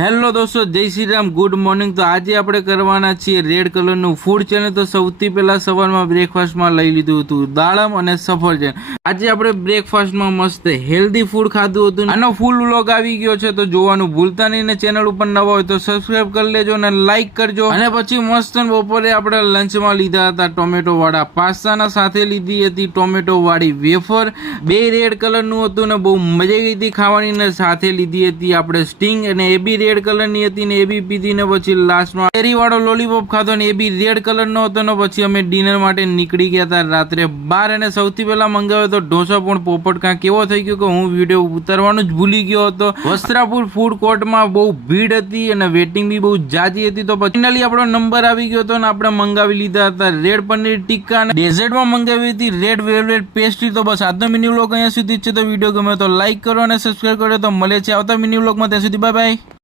Hello દોસ્તો, જય Shri Ram, good morning. તો આજે આપણે કરવાના છીએ રેડ કલરનું ફૂડ ચેનલ। તો સૌથી પહેલા સવારમાં બ્રેકફાસ્ટમાં લઈ લીધું હતું દાડમ અને સફરજન। આજે આપણે બ્રેકફાસ્ટમાં મસ્ત હેલ્ધી ફૂડ ખાધું હતું। આનો ફૂલ વ્લોગ આવી ગયો છે તો જોવાનું ભૂલતા નહીં ને ચેનલ ઉપર નવા હોય તો સબસ્ક્રાઇબ કરી લેજો અને લાઈક કરજો। અને પછી મસ્ત બપોરે આપણે લંચમાં લીધા હતા ટોમેટો વાળા પાસ્તાના સાથે લીધી હતી ટોમેટો વાળી વેફર। બે રેડ કલરનું હતું ને બહુ મજા આવી હતી ખાવાની। ને સાથે લીધી હતી આપણે સ્ટિંગ અને એ બી રેડ કલર ની હતી ને એ બી પીધી ને પછી લાસ્ટમાં ચેરી વાળો લોલીપોપ ખાધો ને એ બી રેડ કલર નો હતો ને પછી અમે ડિનર માટે નીકળી ગયા હતા રાત્રે 12। અને સૌથી પહેલા મંગાવ્યો તો ઢોસા, પણ પોપટ કાંક કેવો થઈ ગયો કે હું વિડીયો ઉતારવાનું જ ભૂલી ગયો હતો। વસ્ત્રાપુર ફૂડ કોર્ટમાં બહુ ભીડ હતી અને વેટિંગ બી બહુ જાજી હતી તો ફાઇનલી આપણો નંબર આવી ગયો હતો ને આપણે મંગાવી લીધા હતા રેડ પનીર ટિક્કા અને ડેઝર્ટમાં મંગાવી હતી રેડ વેલ્વેટ પેસ્ટ્રી। તો બસ આજનો મિની વ્લોગ અહીંયા સુધી જ છે। તો વિડીયો ગમે તો લાઈક કરો અને સબસ્ક્રાઇબ કરો। તો મળે છે આવતા મિની વ્લોગમાં, ત્યાં સુધી બાય બાય।